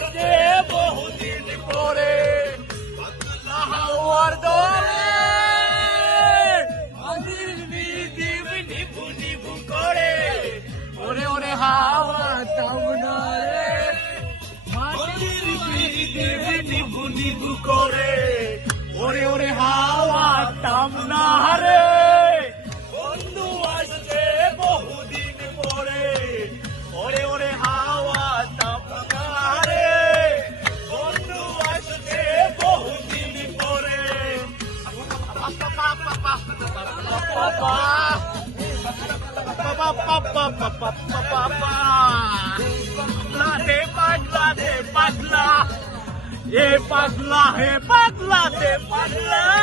আজকে বহুদিন পরে হওয়ার দলে নিভু নিভু করে ওরে ওরে হাওয়া তাও নয় নিভু নিভু করে पगला दे पगला दे पगला पगला है पगला दे पगला